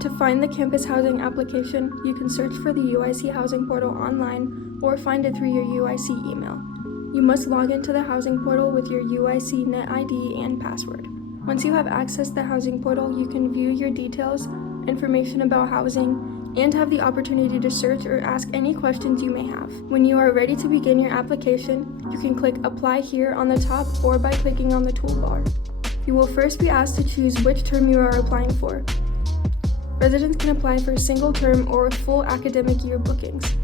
To find the campus housing application, you can search for the UIC Housing Portal online or find it through your UIC email. You must log into the housing portal with your UIC Net ID and password. Once you have accessed the housing portal, you can view your details, information about housing, and have the opportunity to search or ask any questions you may have. When you are ready to begin your application, you can click Apply here on the top or by clicking on the toolbar. You will first be asked to choose which term you are applying for. Residents can apply for single term or full academic year bookings.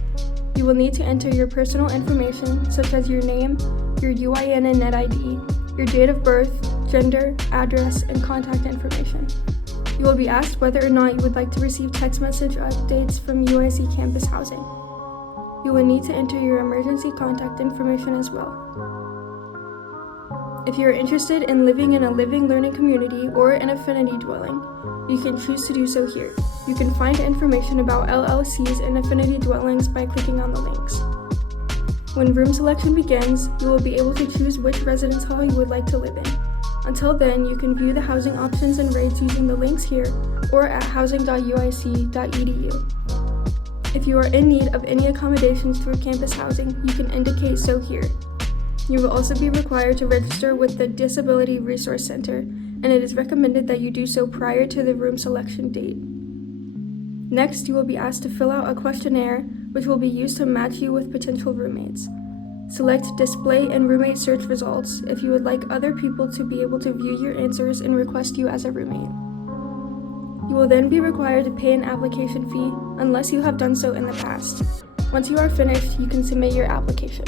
You will need to enter your personal information such as your name, your UIN and Net ID, your date of birth, gender, address, and contact information. You will be asked whether or not you would like to receive text message updates from UIC Campus Housing. You will need to enter your emergency contact information as well. If you are interested in living in a living learning community or an affinity dwelling, you can choose to do so here. You can find information about LLCs and affinity dwellings by clicking on the links. When room selection begins, you will be able to choose which residence hall you would like to live in. Until then, you can view the housing options and rates using the links here or at housing.uic.edu. If you are in need of any accommodations through campus housing, you can indicate so here. You will also be required to register with the Disability Resource Center, and it is recommended that you do so prior to the room selection date. Next, you will be asked to fill out a questionnaire, which will be used to match you with potential roommates. Select Display and Roommate Search Results if you would like other people to be able to view your answers and request you as a roommate. You will then be required to pay an application fee unless you have done so in the past. Once you are finished, you can submit your application.